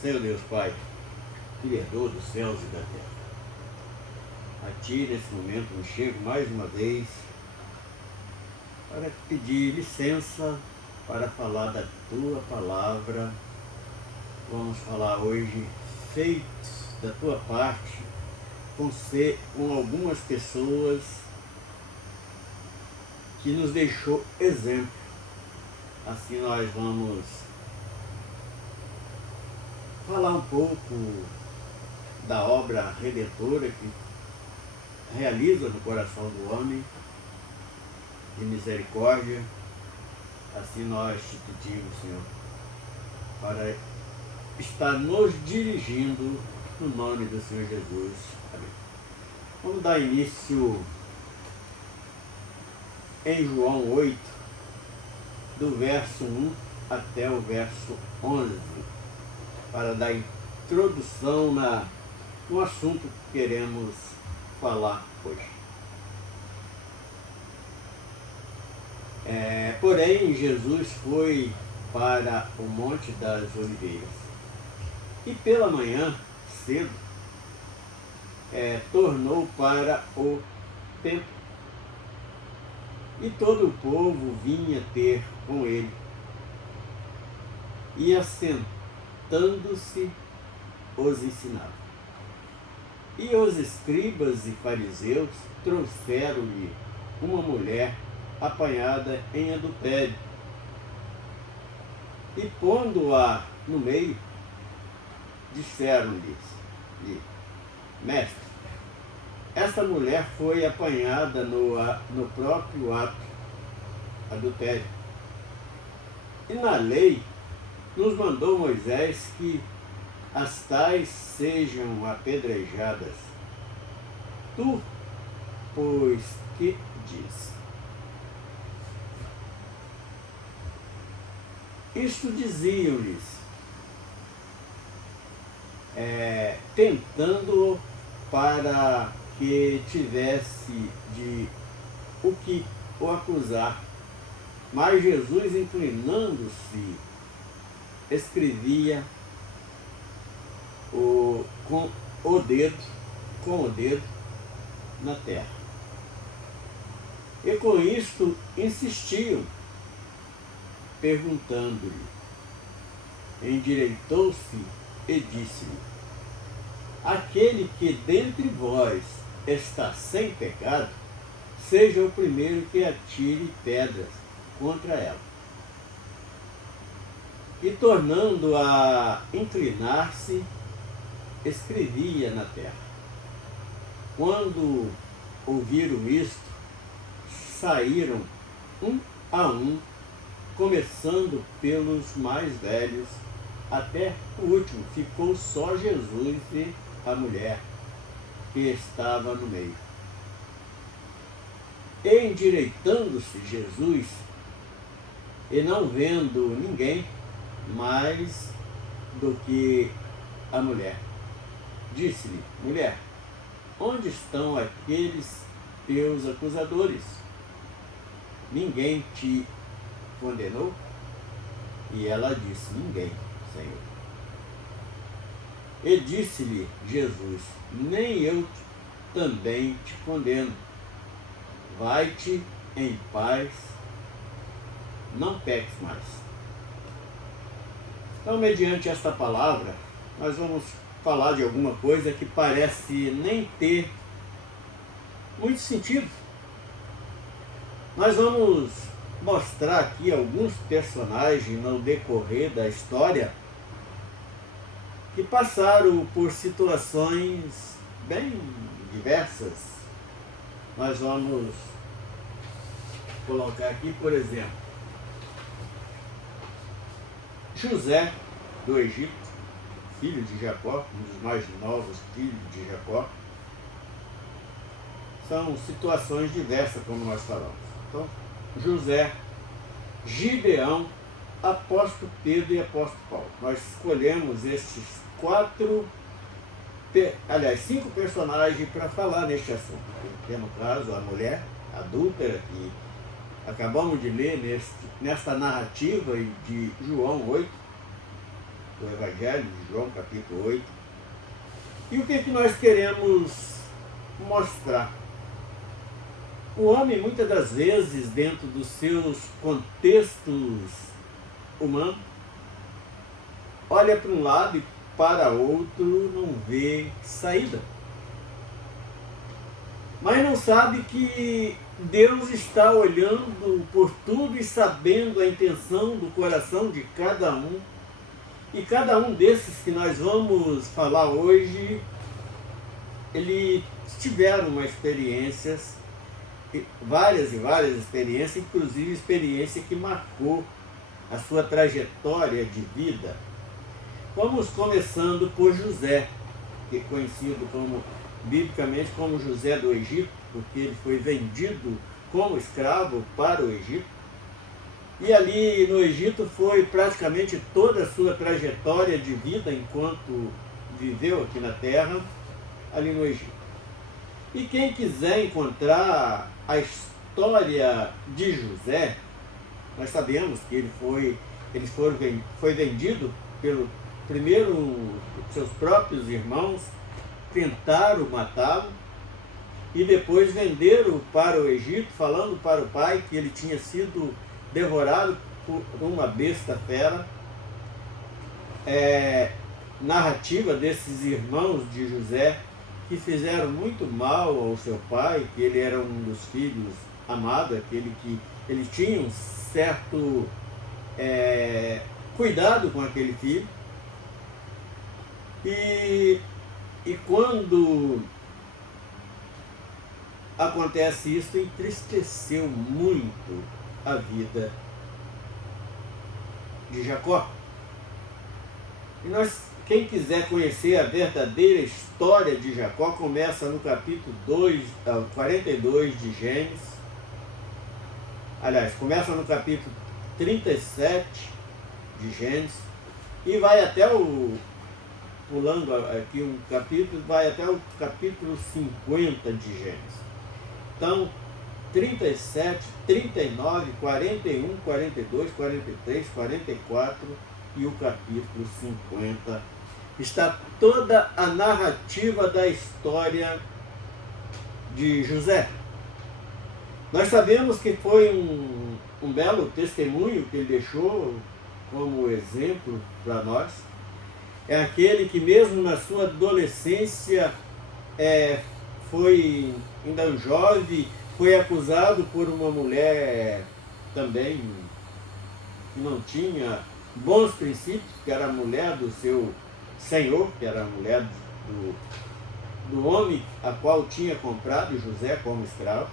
Senhor Deus Pai, Criador dos céus e da terra, a Ti nesse momento me chego mais uma vez para pedir licença para falar da Tua palavra. Vamos falar hoje feitos da Tua parte com algumas pessoas que nos deixou exemplo. Assim nós vamos falar um pouco da obra redentora que realiza no coração do homem, de misericórdia. Assim nós te pedimos, Senhor, para estar nos dirigindo no nome do Senhor Jesus. Amém. Vamos dar início em João 8, do verso 1 até o verso 11, para dar introdução no assunto que queremos falar hoje. Porém, Jesus foi para o Monte das Oliveiras e pela manhã, cedo, tornou para o templo. E todo o povo vinha ter com ele. E assentando-se, os ensinava. E os escribas e fariseus trouxeram-lhe uma mulher apanhada em adultério. E pondo-a no meio, disseram-lhe: Mestre, esta mulher foi apanhada no próprio ato, adultério. E na lei nos mandou Moisés que as tais sejam apedrejadas. Tu, pois, que diz? Isto diziam-lhes, tentando-o para que tivesse de o que o acusar. Mas Jesus, inclinando-se, escrevia com o dedo na terra. E com isto insistiam, perguntando-lhe. Endireitou-se e disse-lhe: Aquele que dentre vós está sem pecado, seja o primeiro que atire pedras contra ela. E tornando a inclinar-se, escrevia na terra. Quando ouviram isto, saíram um a um, começando pelos mais velhos, até o último. Ficou só Jesus e a mulher que estava no meio. E endireitando-se Jesus, e não vendo ninguém mais do que a mulher, disse-lhe: Mulher, onde estão aqueles teus acusadores? Ninguém te condenou? E ela disse: Ninguém, Senhor. E disse-lhe Jesus: Nem eu também te condeno. Vai-te em paz, não peques mais. Então, mediante esta palavra, nós vamos falar de alguma coisa que parece nem ter muito sentido. Nós vamos mostrar aqui alguns personagens no decorrer da história que passaram por situações bem diversas. Nós vamos colocar aqui, por exemplo, José do Egito, filho de Jacó, um dos mais novos filhos de Jacó. São situações diversas, como nós falamos. Então, José, Gideão, apóstolo Pedro e apóstolo Paulo. Nós escolhemos estes 5 personagens para falar neste assunto. Tem, no caso, a mulher adúltera, que acabamos de ler nesta narrativa de João 8. do Evangelho de João, capítulo 8. E o que é que nós queremos mostrar? O homem, muitas das vezes, dentro dos seus contextos humanos, olha para um lado e para outro, não vê saída. Mas não sabe que Deus está olhando por tudo e sabendo a intenção do coração de cada um. E cada um desses que nós vamos falar hoje, eles tiveram uma experiências, várias e várias experiências, inclusive experiência que marcou a sua trajetória de vida. Vamos começando por José, que é conhecido biblicamente como José do Egito, porque ele foi vendido como escravo para o Egito. E ali no Egito foi praticamente toda a sua trajetória de vida enquanto viveu aqui na terra, ali no Egito. E quem quiser encontrar a história de José, nós sabemos que ele foi vendido pelo primeiro, seus próprios irmãos tentaram matá-lo e depois venderam para o Egito, falando para o pai que ele tinha sido devorado por uma besta fera. Narrativa desses irmãos de José que fizeram muito mal ao seu pai, que ele era um dos filhos amados, aquele que ele tinha um certo cuidado com aquele filho. E quando acontece isso, entristeceu muito a vida de Jacó. E quem quiser conhecer a verdadeira história de Jacó, começa no capítulo 42 de Gênesis. Aliás, começa no capítulo 37 de Gênesis e vai até pulando aqui um capítulo, vai até o capítulo 50 de Gênesis. Então, 37, 39, 41, 42, 43, 44 e o capítulo 50. Está toda a narrativa da história de José. Nós sabemos que foi um belo testemunho que ele deixou como exemplo para nós. É aquele que mesmo na sua adolescência foi ainda jovem, foi acusado por uma mulher também que não tinha bons princípios, que era a mulher do seu senhor, que era a mulher do homem a qual tinha comprado José como escravo.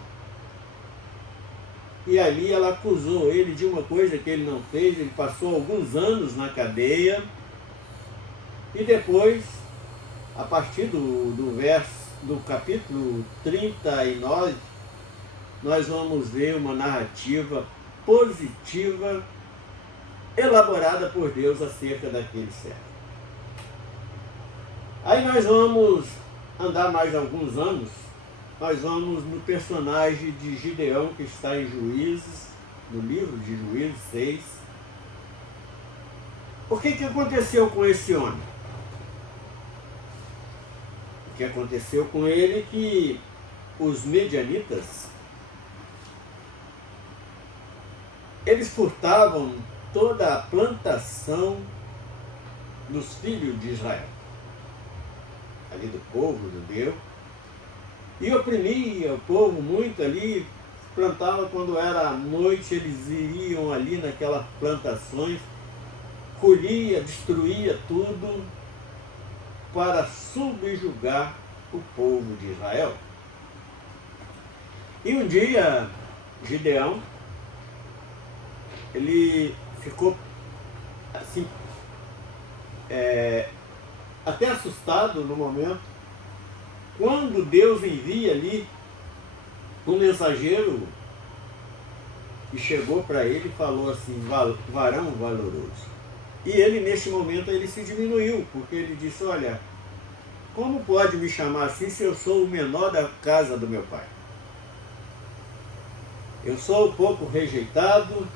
E ali ela acusou ele de uma coisa que ele não fez. Ele passou alguns anos na cadeia. E depois, a partir do capítulo 39, nós vamos ver uma narrativa positiva elaborada por Deus acerca daquele servo. Aí nós vamos andar mais alguns anos, nós vamos no personagem de Gideão, que está em Juízes, no livro de Juízes 6. O que aconteceu com esse homem? O que aconteceu com ele é que os medianitas, eles furtavam toda a plantação dos filhos de Israel, ali do povo judeu, e oprimia o povo muito ali. Plantava quando era noite, eles iriam ali naquelas plantações, colhia, destruía tudo para subjugar o povo de Israel. E um dia, Gideão, ele ficou assim, até assustado no momento, quando Deus envia ali um mensageiro que chegou para ele e falou assim: varão valoroso. E ele, nesse momento, ele se diminuiu, porque ele disse: olha, como pode me chamar assim se eu sou o menor da casa do meu pai? Eu sou um pouco rejeitado,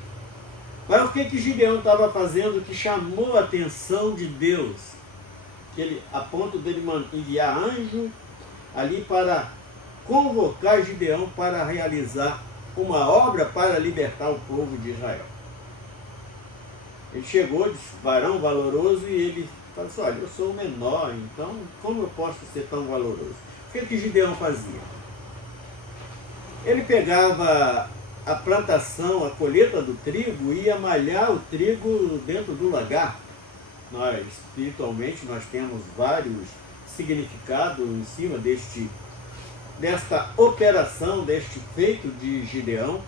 Mas o que Gideão estava fazendo que chamou a atenção de Deus? A ponto dele enviar anjo ali para convocar Gideão para realizar uma obra para libertar o povo de Israel. Ele chegou, disse, varão valoroso, e ele falou assim, olha, eu sou o menor, então como eu posso ser tão valoroso? O que Gideão fazia? Ele pegava a plantação, a colheita do trigo, e ia malhar o trigo dentro do lagar. Nós, espiritualmente, nós temos vários significados em cima desta operação, deste feito de Gideão.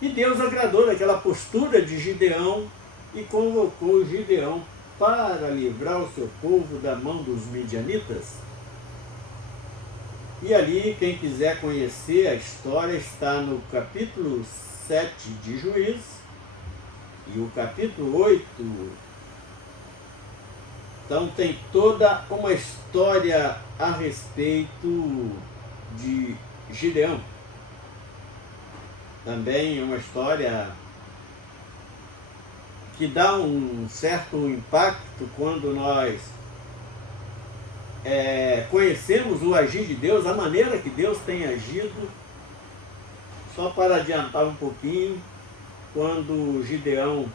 E Deus agradou daquela postura de Gideão e convocou Gideão para livrar o seu povo da mão dos midianitas. E ali, quem quiser conhecer a história, está no capítulo 7 de Juízes e o capítulo 8. Então tem toda uma história a respeito de Gideão. Também uma história que dá um certo impacto quando nós conhecemos o agir de Deus, a maneira que Deus tem agido. Só para adiantar um pouquinho, quando Gideão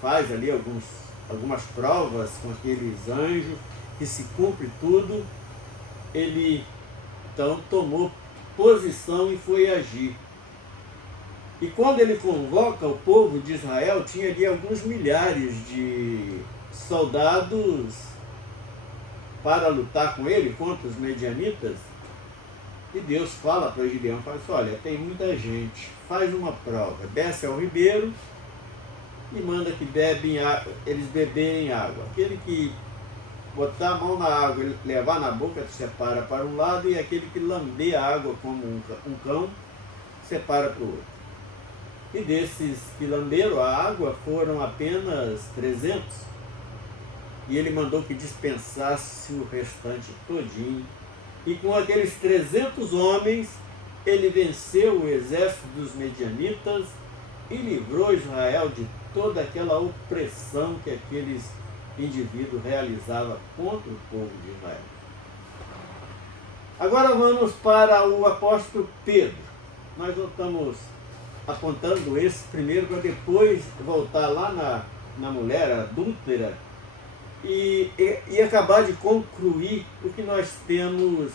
faz ali algumas provas com aqueles anjos, que se cumpre tudo, ele então tomou posição e foi agir. E quando ele convoca o povo de Israel, tinha ali alguns milhares de soldados para lutar com ele contra os medianitas. E Deus fala para Gideão, fala assim, olha, tem muita gente, faz uma prova, desce ao ribeiro e manda que eles beberem água. Aquele que botar a mão na água e levar na boca, separa para um lado, e aquele que lamber a água como um cão, separa para o outro. E desses que lamberam a água foram apenas 300. E ele mandou que dispensasse o restante todinho. E com aqueles 300 homens, ele venceu o exército dos medianitas e livrou Israel de toda aquela opressão que aqueles indivíduos realizavam contra o povo de Israel. Agora vamos para o apóstolo Pedro. Nós não estamos apontando esse primeiro para depois voltar lá na mulher adúltera e acabar de concluir o que nós temos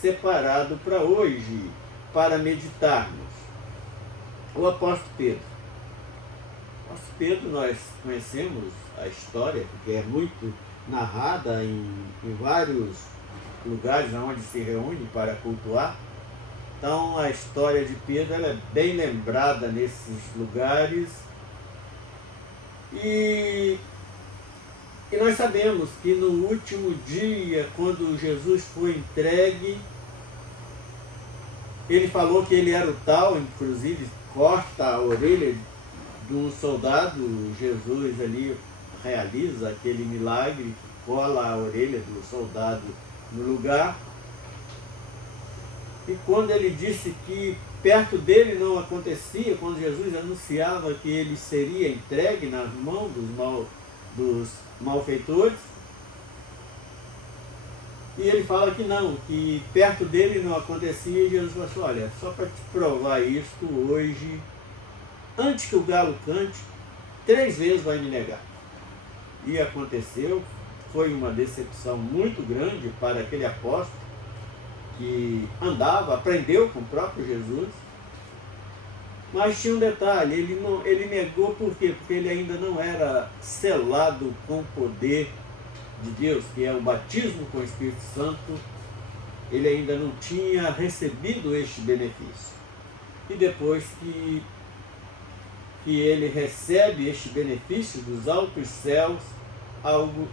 separado para hoje, para meditarmos. O apóstolo Pedro. O apóstolo Pedro, nós conhecemos a história, porque é muito narrada em vários lugares onde se reúne para cultuar. Então a história de Pedro ela é bem lembrada nesses lugares. E nós sabemos que no último dia, quando Jesus foi entregue, ele falou que ele era o tal, inclusive corta a orelha de um soldado. Jesus ali realiza aquele milagre, cola a orelha do soldado no lugar. E quando ele disse que perto dele não acontecia, quando Jesus anunciava que ele seria entregue nas mãos dos malfeitores, e ele fala que não, que perto dele não acontecia, e Jesus falou assim, olha, só para te provar isto, hoje, antes que o galo cante, 3 vezes vai me negar. E aconteceu, foi uma decepção muito grande para aquele apóstolo, que aprendeu com o próprio Jesus, mas tinha um detalhe, ele negou por quê? Porque ele ainda não era selado com o poder de Deus, que é o batismo com o Espírito Santo. Ele ainda não tinha recebido este benefício. E depois que ele recebe este benefício dos altos céus, algo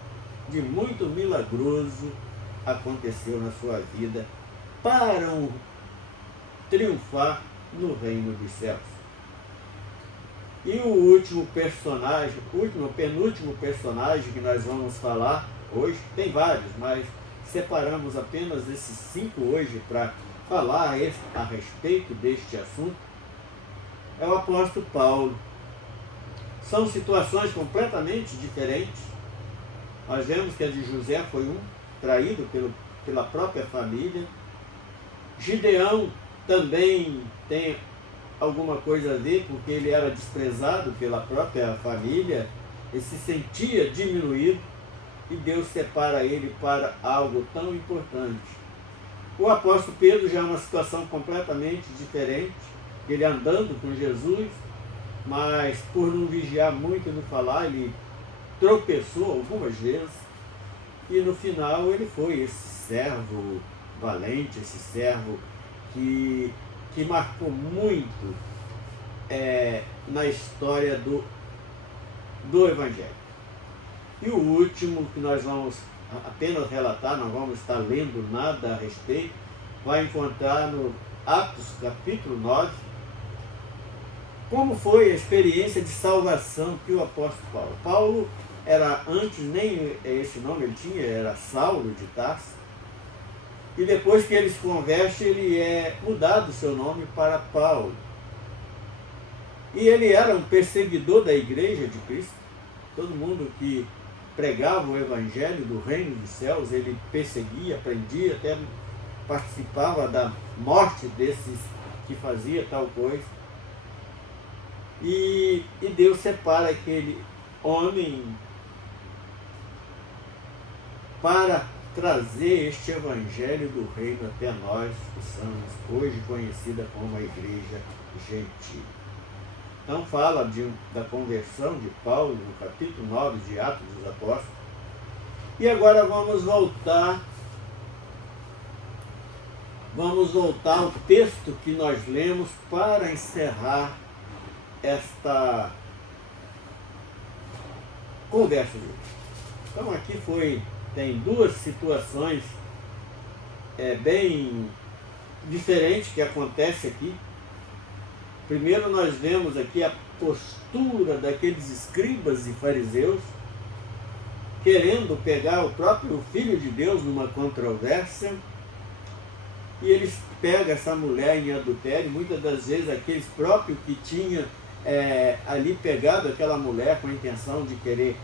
de muito milagroso aconteceu na sua vida para triunfar no reino dos céus. E o penúltimo personagem que nós vamos falar hoje, tem vários, mas separamos apenas esses 5 hoje para falar a respeito deste assunto. é o apóstolo Paulo. São situações completamente diferentes. Nós vemos que a de José foi um traído pela própria família. Gideão também tem alguma coisa a ver, porque ele era desprezado pela própria família, ele se sentia diminuído, e Deus separa ele para algo tão importante. O apóstolo Pedro já é uma situação completamente diferente, ele andando com Jesus, mas por não vigiar muito no falar, ele tropeçou algumas vezes, e no final ele foi esse servo valente, esse servo que marcou muito na história do Evangelho. E o último que nós vamos apenas relatar, não vamos estar lendo nada a respeito, vai encontrar no Atos capítulo 9, como foi a experiência de salvação que o apóstolo Paulo era antes, nem esse nome ele tinha, era Saulo de Tarso, e depois que ele se converte, ele é mudado o seu nome para Paulo. E ele era um perseguidor da igreja de Cristo. Todo mundo que pregava o evangelho do reino dos céus, ele perseguia, prendia, até participava da morte desses que fazia tal coisa. E Deus separa aquele homem para trazer este evangelho do reino até nós, que somos hoje conhecida como a igreja gentil. Então fala da conversão de Paulo no capítulo 9 de Atos dos Apóstolos. E agora vamos voltar ao texto que nós lemos para encerrar esta conversa de hoje. Então aqui tem duas situações bem diferentes que acontecem aqui. Primeiro nós vemos aqui a postura daqueles escribas e fariseus querendo pegar o próprio Filho de Deus numa controvérsia, e eles pegam essa mulher em adultério, muitas das vezes aqueles próprios que tinham ali pegado aquela mulher com a intenção de querer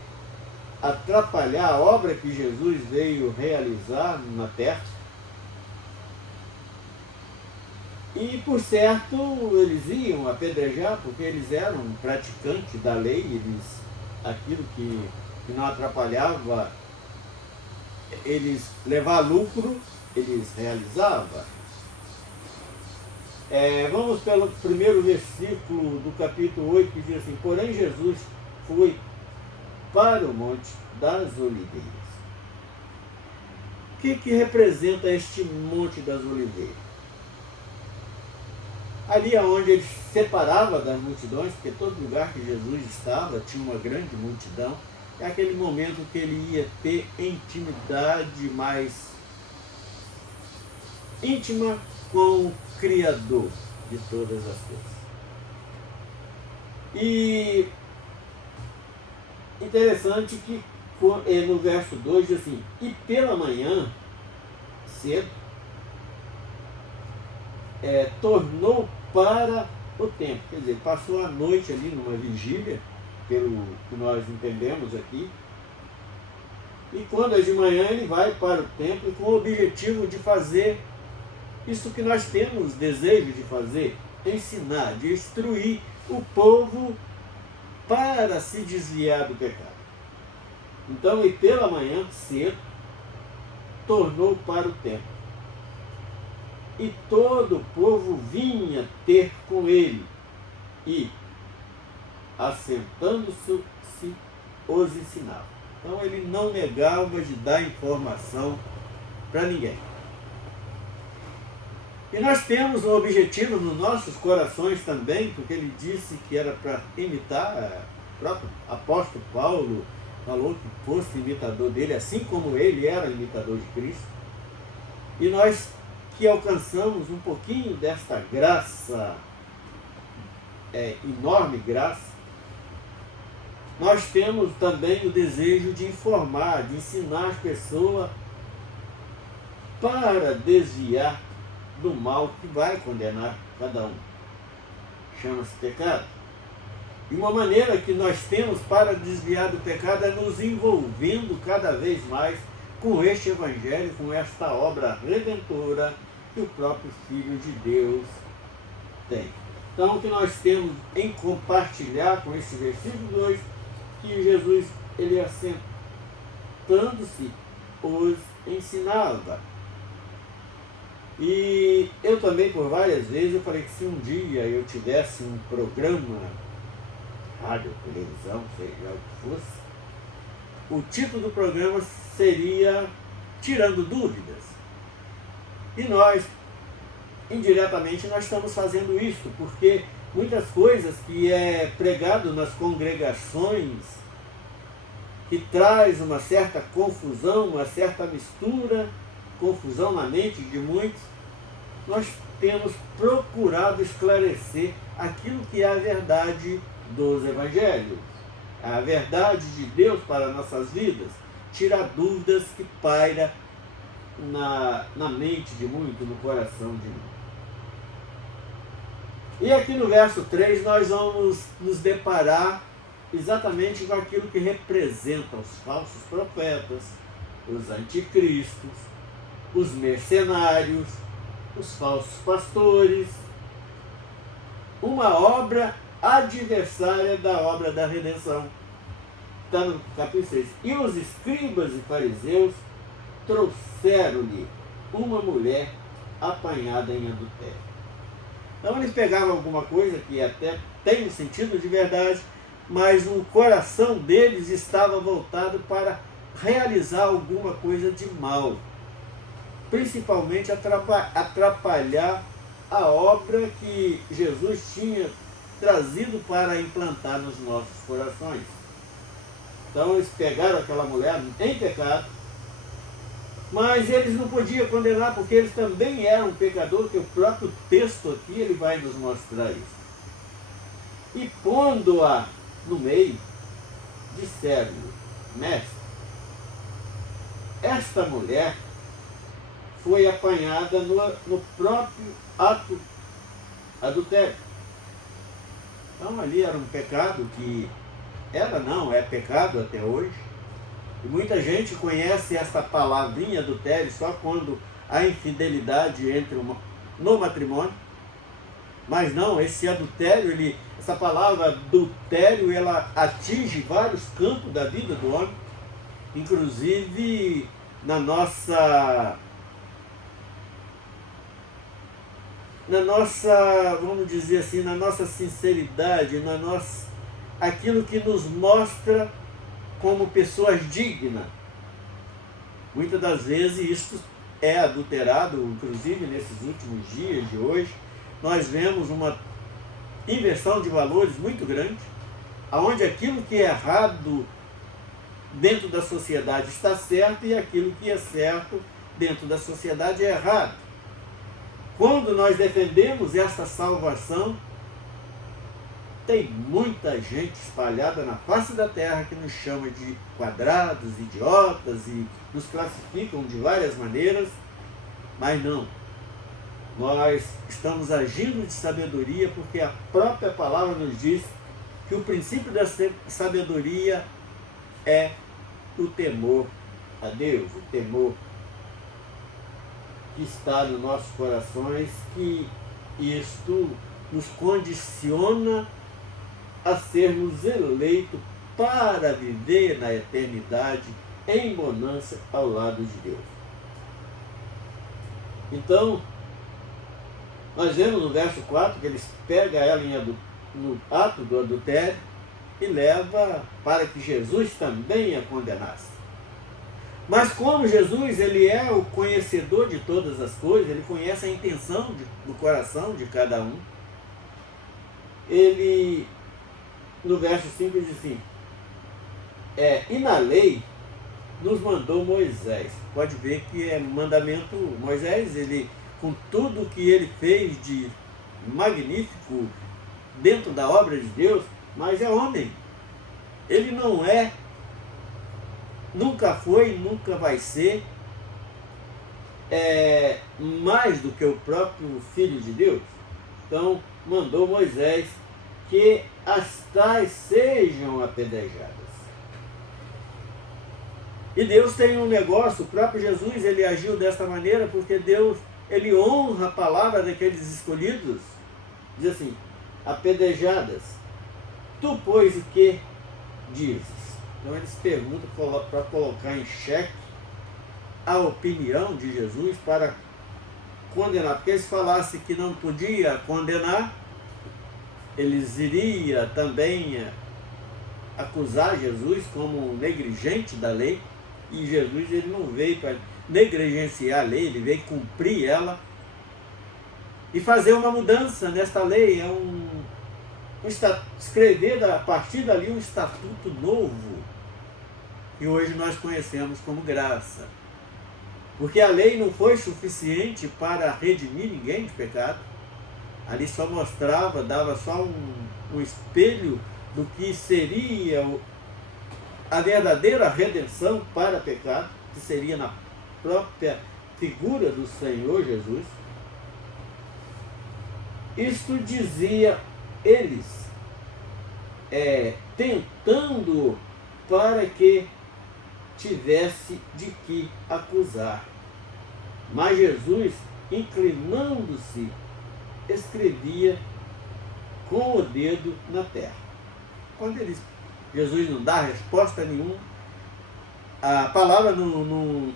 atrapalhar a obra que Jesus veio realizar na terra. E por certo eles iam apedrejar, porque eles eram praticantes da lei, aquilo que não atrapalhava eles levar lucro, eles realizavam. Vamos pelo primeiro versículo do capítulo 8, que diz assim: porém Jesus foi para o Monte das Oliveiras. O que representa este Monte das Oliveiras? Ali onde ele se separava das multidões, porque todo lugar que Jesus estava tinha uma grande multidão, é aquele momento que ele ia ter intimidade mais íntima com o Criador de todas as coisas. E interessante que no verso 2 diz assim: e pela manhã, cedo, tornou para o templo. Quer dizer, passou a noite ali numa vigília, pelo que nós entendemos aqui. E quando é de manhã, ele vai para o templo com o objetivo de fazer isso que nós temos desejo de fazer: ensinar, de instruir o povo para se desviar do pecado. Então, e pela manhã, cedo, tornou para o templo. E todo o povo vinha ter com ele, e, assentando-se, os ensinava. Então ele não negava de dar informação para ninguém. E nós temos um objetivo nos nossos corações também, porque ele disse que era para imitar, o próprio apóstolo Paulo falou que fosse imitador dele, assim como ele era imitador de Cristo. E nós que alcançamos um pouquinho desta graça, enorme graça, nós temos também o desejo de informar, de ensinar as pessoas para desviar do mal que vai condenar cada um. chama-se pecado. E uma maneira que nós temos para desviar do pecado é nos envolvendo cada vez mais com este Evangelho, com esta obra redentora que o próprio Filho de Deus tem. Então, o que nós temos em compartilhar com esse versículo 2, que Jesus, ele assentando-se, os ensinava. E eu também, por várias vezes, eu falei que se um dia eu tivesse um programa, rádio, televisão, seja o que fosse, o título do programa seria Tirando Dúvidas. E nós, indiretamente, nós estamos fazendo isso, porque muitas coisas que é pregado nas congregações, que traz uma certa confusão, uma certa mistura, confusão na mente de muitos, nós temos procurado esclarecer aquilo que é a verdade dos evangelhos, a verdade de Deus para nossas vidas, tirar dúvidas que paira na mente de muito, no coração de muito. E aqui no verso 3 nós vamos nos deparar exatamente com aquilo que representa os falsos profetas, os anticristos, os mercenários, os falsos pastores, uma obra adversária da obra da redenção. Está no capítulo 6. E os escribas e fariseus trouxeram-lhe uma mulher apanhada em adultério. Então eles pegavam alguma coisa que até tem um sentido de verdade, mas o coração deles estava voltado para realizar alguma coisa de mal, principalmente atrapalhar a obra que Jesus tinha trazido para implantar nos nossos corações. Então eles pegaram aquela mulher em pecado, mas eles não podiam condenar porque eles também eram pecadores, que o próprio texto aqui ele vai nos mostrar isso. E pondo-a no meio, disseram-lhe: mestre, esta mulher foi apanhada no próprio ato adultério. Então ali era um pecado que é pecado até hoje. E muita gente conhece essa palavrinha adultério só quando há infidelidade no matrimônio. Mas não, esse adultério, essa palavra adultério, ela atinge vários campos da vida do homem, inclusive na nossa, vamos dizer assim, na nossa sinceridade, aquilo que nos mostra como pessoas dignas. Muitas das vezes isso é adulterado, inclusive nesses últimos dias de hoje, nós vemos uma inversão de valores muito grande, onde aquilo que é errado dentro da sociedade está certo e aquilo que é certo dentro da sociedade é errado. Quando nós defendemos essa salvação, tem muita gente espalhada na face da terra que nos chama de quadrados, idiotas e nos classificam de várias maneiras, mas não. Nós estamos agindo de sabedoria porque a própria palavra nos diz que o princípio da sabedoria é o temor a Deus, o temor que está nos nossos corações, que isto nos condiciona a sermos eleitos para viver na eternidade em bonança ao lado de Deus. Então, nós vemos no verso 4 que eles pegam ela no ato do adultério e leva para que Jesus também a condenasse. Mas como Jesus ele é o conhecedor de todas as coisas, ele conhece a intenção do coração de cada um, ele, no verso 5 diz assim, e na lei nos mandou Moisés. Pode ver que é mandamento Moisés, ele, com tudo que ele fez de magnífico dentro da obra de Deus, mas é homem. Ele não é, nunca foi, nunca vai ser mais do que o próprio Filho de Deus. Então, mandou Moisés que as tais sejam apedrejadas. E Deus tem um negócio, o próprio Jesus, ele agiu desta maneira porque Deus, ele honra a palavra daqueles escolhidos. Diz assim, apedrejadas. Tu, pois, o que dizes? Então eles perguntam para colocar em xeque a opinião de Jesus para condenar. Porque se falasse que não podia condenar, eles iriam também acusar Jesus como um negligente da lei. E Jesus, ele não veio para negligenciar a lei, ele veio cumprir ela e fazer uma mudança nesta lei. Escrever a partir dali um estatuto novo, que hoje nós conhecemos como graça. Porque a lei não foi suficiente para redimir ninguém de pecado. Ali só mostrava, dava só um espelho do que seria a verdadeira redenção para pecado, que seria na própria figura do Senhor Jesus. Isto dizia eles, tentando para que tivesse de que acusar. Mas Jesus, inclinando-se, escrevia com o dedo na terra. Quando Jesus não dá resposta nenhuma, a palavra não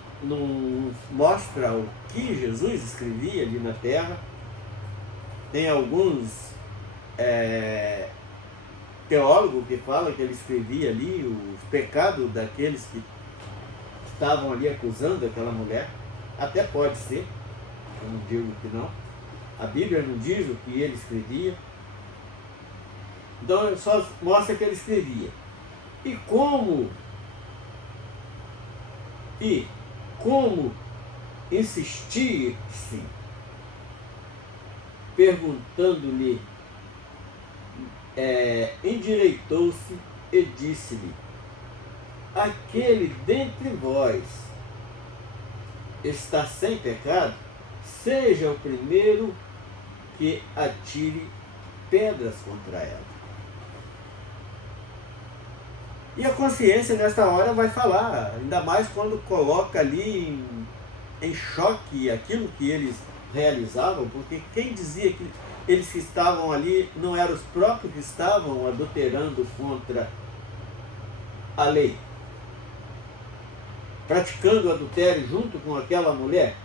mostra o que Jesus escrevia ali na terra. Tem alguns teólogos que falam que ele escrevia ali os pecados daqueles que estavam ali acusando aquela mulher. Até pode ser, eu não digo que não. A Bíblia não diz o que ele escrevia. Então só mostra que ele escrevia. E como insistir-se, perguntando-lhe, endireitou-se e disse-lhe, aquele dentre vós está sem pecado, seja o primeiro que atire pedras contra ela. E a consciência nesta hora vai falar, ainda mais quando coloca ali em choque aquilo que eles realizavam, porque quem dizia que eles que estavam ali não eram os próprios que estavam adulterando contra a lei, praticando adultério junto com aquela mulher.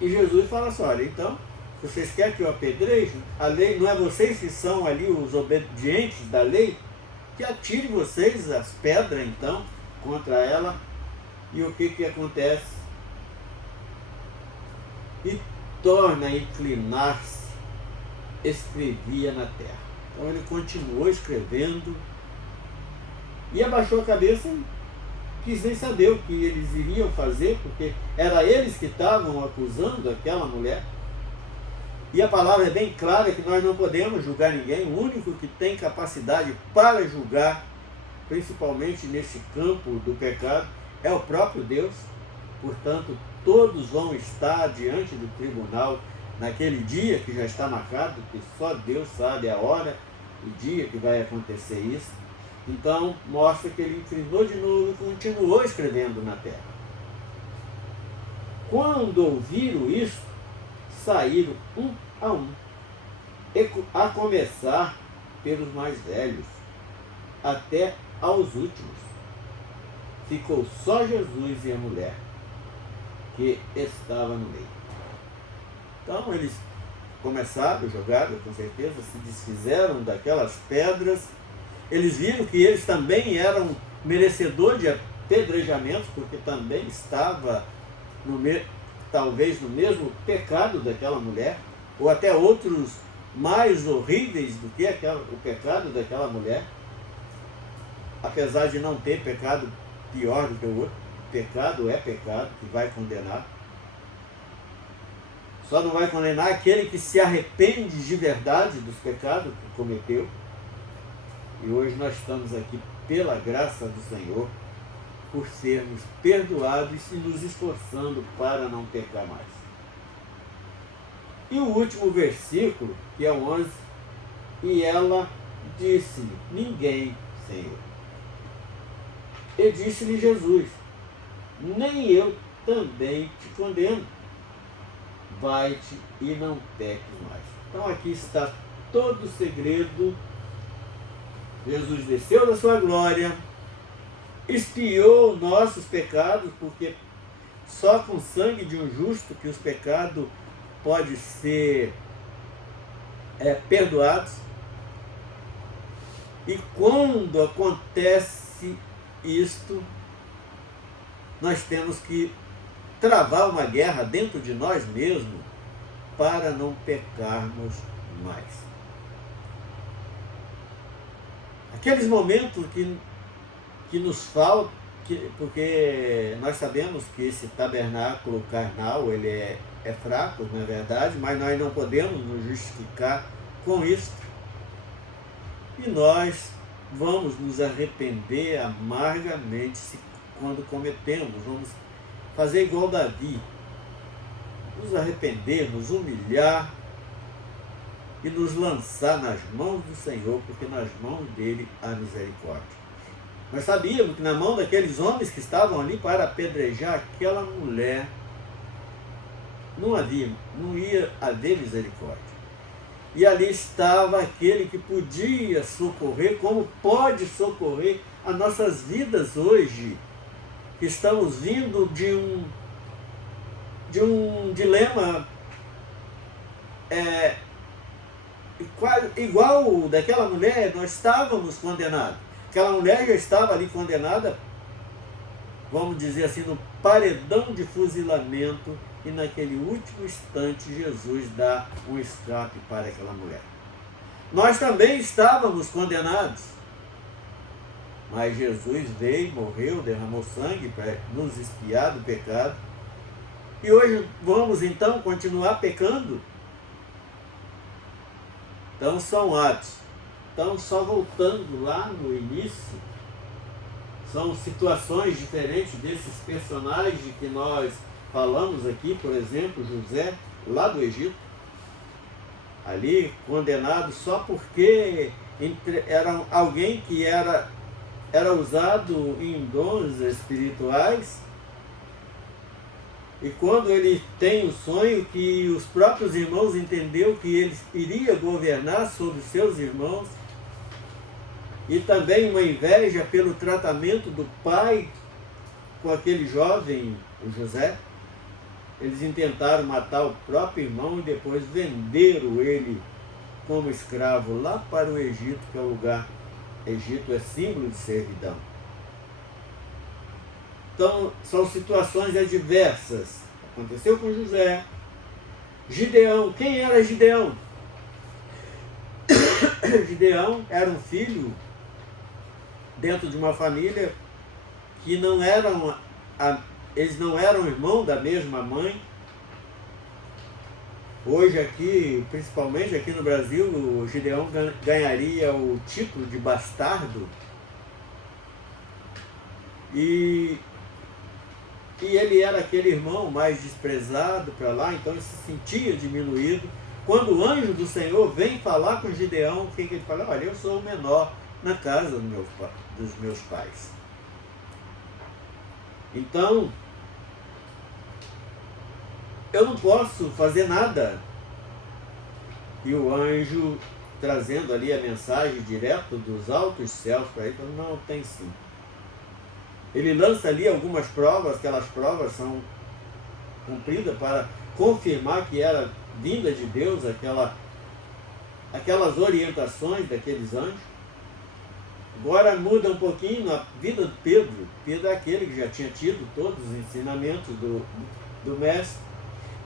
E Jesus fala assim, olha, então, vocês querem que eu apedreje? A lei, não é vocês que são ali os obedientes da lei? Que atire vocês as pedras, então, contra ela. E o que acontece? E torna a inclinar-se, escrevia na terra. Então ele continuou escrevendo e abaixou a cabeça, quis nem saber o que eles iriam fazer, porque era eles que estavam acusando aquela mulher. E a palavra é bem clara que nós não podemos julgar ninguém. O único que tem capacidade para julgar, principalmente nesse campo do pecado, é o próprio Deus. Portanto, todos vão estar diante do tribunal naquele dia que já está marcado, que só Deus sabe a hora e dia que vai acontecer isso. Então, mostra que ele inclinou de novo e continuou escrevendo na terra. Quando ouviram isso, saíram um a um, a começar pelos mais velhos, até aos últimos. Ficou só Jesus e a mulher que estava no meio. Então eles começaram a jogar, com certeza, se desfizeram daquelas pedras. Eles viram que eles também eram merecedores de apedrejamento, porque também estava talvez no mesmo pecado daquela mulher, ou até outros mais horríveis do que o pecado daquela mulher, apesar de não ter pecado pior do que o outro. Pecado é pecado, que vai condenar. Só não vai condenar aquele que se arrepende de verdade dos pecados que cometeu. E hoje nós estamos aqui pela graça do Senhor, por sermos perdoados e nos esforçando para não pecar mais. E o último versículo, que é o 11, e ela disse-lhe, ninguém, Senhor. E disse-lhe Jesus, nem eu também te condeno. Vai-te e não peques mais. Então aqui está todo o segredo. Jesus desceu da sua glória, expiou nossos pecados, porque só com o sangue de um justo que os pecados podem ser perdoados. E quando acontece isto, nós temos que travar uma guerra dentro de nós mesmos para não pecarmos mais. Aqueles momentos que nos faltam, porque nós sabemos que esse tabernáculo carnal ele é fraco, na verdade, mas nós não podemos nos justificar com isso. E nós vamos nos arrepender amargamente quando cometemos. Vamos fazer igual Davi, nos arrepender, nos humilhar e nos lançar nas mãos do Senhor, porque nas mãos dele há misericórdia. Nós sabíamos que na mão daqueles homens que estavam ali para apedrejar aquela mulher, não ia haver misericórdia. E ali estava aquele que podia socorrer, como pode socorrer as nossas vidas hoje, que estamos vindo de um dilema igual daquela mulher. Nós estávamos condenados. Aquela mulher já estava ali condenada, vamos dizer assim, no paredão de fuzilamento, e naquele último instante Jesus dá um escape para aquela mulher. Nós também estávamos condenados, mas Jesus veio, morreu, derramou sangue para nos expiar do pecado. E hoje vamos então continuar pecando? Então são atos. Então, só voltando lá no início, são situações diferentes desses personagens que nós falamos aqui, por exemplo, José, lá do Egito, ali condenado só porque era alguém que era usado em dons espirituais, e quando ele tem o sonho que os próprios irmãos entenderam que ele iria governar sobre os seus irmãos, e também uma inveja pelo tratamento do pai com aquele jovem, o José. Eles intentaram matar o próprio irmão e depois venderam ele como escravo lá para o Egito, que é o lugar. Egito é símbolo de servidão. Então, são situações adversas. Aconteceu com José. Gideão, quem era Gideão? Gideão era um filho dentro de uma família que não eram, eles não eram irmãos da mesma mãe. Hoje aqui, principalmente aqui no Brasil, o Gideão ganharia o título de bastardo. E ele era aquele irmão mais desprezado para lá, então ele se sentia diminuído. Quando o anjo do Senhor vem falar com Gideão, o que ele fala? Olha, eu sou o menor na casa dos meus pais. Então, eu não posso fazer nada. E o anjo, trazendo ali a mensagem direto dos altos céus para ele, falou, não, tem sim. Ele lança ali algumas provas, aquelas provas são cumpridas para confirmar que era vinda de Deus, aquelas orientações daqueles anjos. Agora muda um pouquinho a vida de Pedro. Pedro é aquele que já tinha tido todos os ensinamentos do Mestre,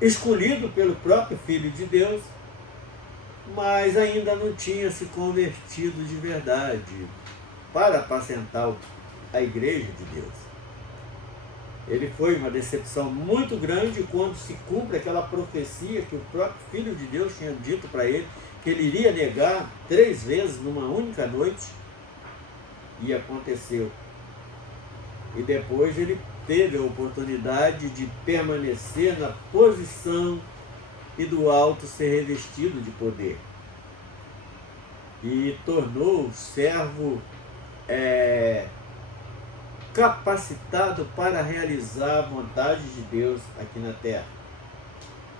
escolhido pelo próprio Filho de Deus, mas ainda não tinha se convertido de verdade para apacentar a igreja de Deus. Ele foi uma decepção muito grande quando se cumpre aquela profecia que o próprio Filho de Deus tinha dito para ele, que ele iria negar 3 vezes numa única noite, e aconteceu. E depois ele teve a oportunidade de permanecer na posição e do alto ser revestido de poder. E tornou o servo capacitado para realizar a vontade de Deus aqui na terra.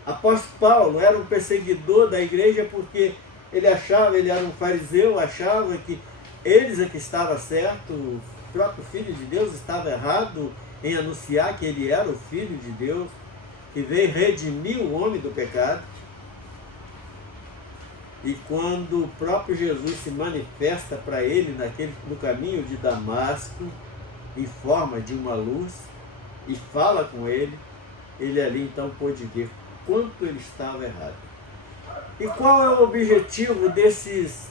Apóstolo Paulo era um perseguidor da igreja porque ele era um fariseu, achava que eles é que estava certo, o próprio Filho de Deus estava errado em anunciar que ele era o Filho de Deus, que veio redimir o homem do pecado. E quando o próprio Jesus se manifesta para ele no caminho de Damasco, em forma de uma luz, e fala com ele, ele ali então pôde ver quanto ele estava errado. E qual é o objetivo desses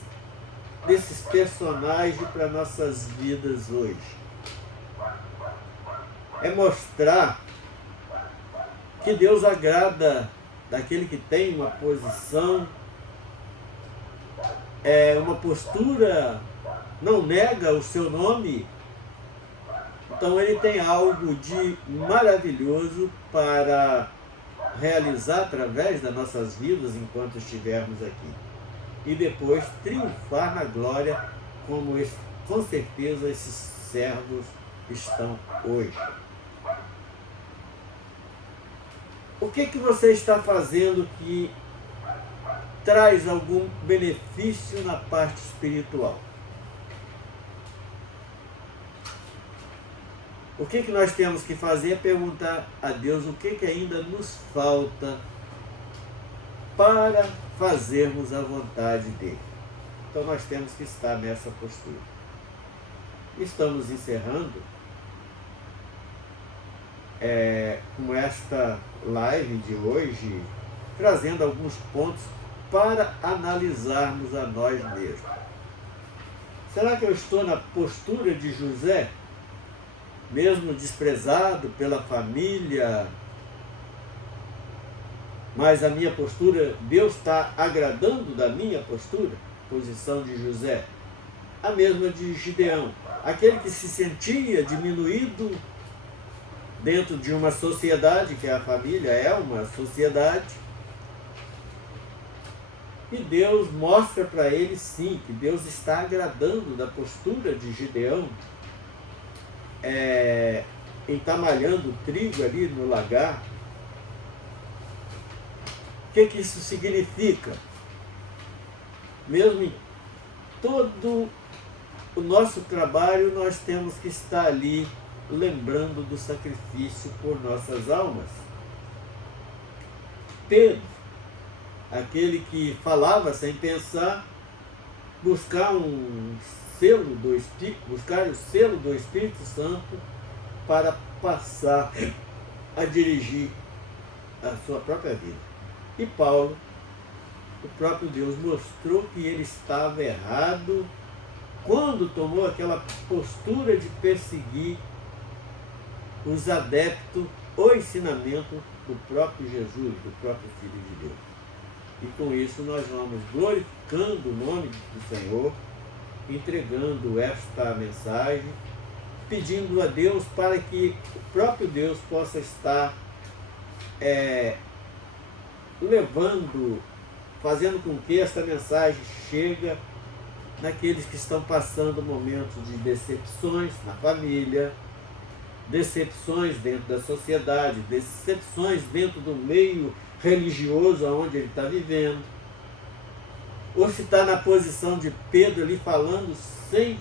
personagens para nossas vidas hoje? É mostrar que Deus agrada daquele que tem uma posição, uma postura, não nega o seu nome. Então ele tem algo de maravilhoso para realizar através das nossas vidas enquanto estivermos aqui. E depois triunfar na glória, como com certeza esses servos estão hoje. O que você está fazendo que traz algum benefício na parte espiritual? O que nós temos que fazer é perguntar a Deus o que ainda nos falta para fazermos a vontade dele. Então nós temos que estar nessa postura. Estamos encerrando com esta live de hoje, trazendo alguns pontos para analisarmos a nós mesmos. Será que eu estou na postura de José? Mesmo desprezado pela família, mas a minha postura, Deus está agradando da minha postura, posição de José, a mesma de Gideão, aquele que se sentia diminuído dentro de uma sociedade, que a família é uma sociedade, e Deus mostra para ele sim, que Deus está agradando da postura de Gideão, entamalhando o trigo ali no lagar. O que isso significa? Mesmo em todo o nosso trabalho, nós temos que estar ali lembrando do sacrifício por nossas almas. Pedro, aquele que falava sem pensar, buscar o selo do Espírito Santo para passar a dirigir a sua própria vida. E Paulo, o próprio Deus mostrou que ele estava errado quando tomou aquela postura de perseguir os adeptos, o ensinamento do próprio Jesus, do próprio Filho de Deus. E com isso nós vamos glorificando o nome do Senhor, entregando esta mensagem, pedindo a Deus para que o próprio Deus possa estar levando, fazendo com que esta mensagem chegue naqueles que estão passando momentos de decepções na família, decepções dentro da sociedade, decepções dentro do meio religioso onde ele está vivendo, ou se está na posição de Pedro ali falando sem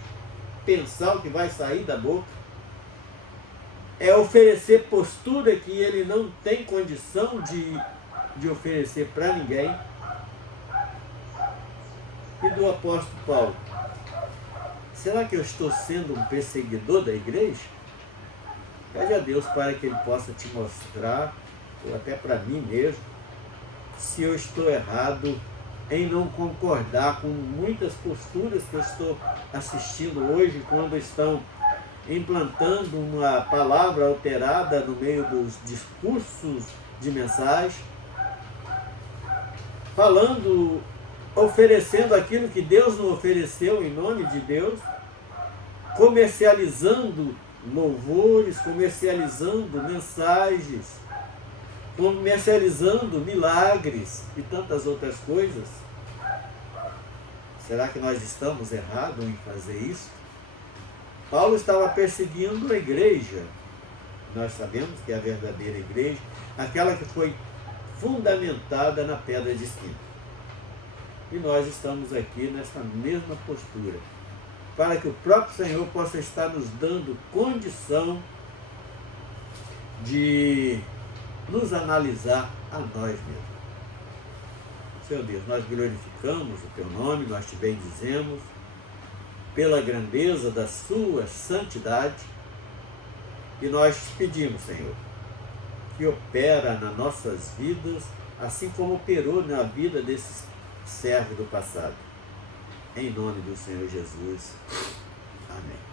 pensar o que vai sair da boca, é oferecer postura que ele não tem condição de oferecer para ninguém. E do apóstolo Paulo, será que eu estou sendo um perseguidor da igreja? Pede a Deus para que Ele possa te mostrar, ou até para mim mesmo, se eu estou errado em não concordar com muitas posturas que eu estou assistindo hoje, quando estão implantando uma palavra alterada no meio dos discursos de mensagem, falando, oferecendo aquilo que Deus não ofereceu em nome de Deus, comercializando louvores, comercializando mensagens, comercializando milagres e tantas outras coisas. Será que nós estamos errados em fazer isso? Paulo estava perseguindo a igreja. Nós sabemos que é a verdadeira igreja, aquela que foi fundamentada na pedra de esquina. E nós estamos aqui nessa mesma postura, para que o próprio Senhor possa estar nos dando condição de nos analisar a nós mesmos. Senhor Deus, nós glorificamos o Teu nome, nós Te bendizemos pela grandeza da Sua santidade e nós Te pedimos, Senhor, que opera nas nossas vidas, assim como operou na vida desses servos do passado. Em nome do Senhor Jesus. Amém.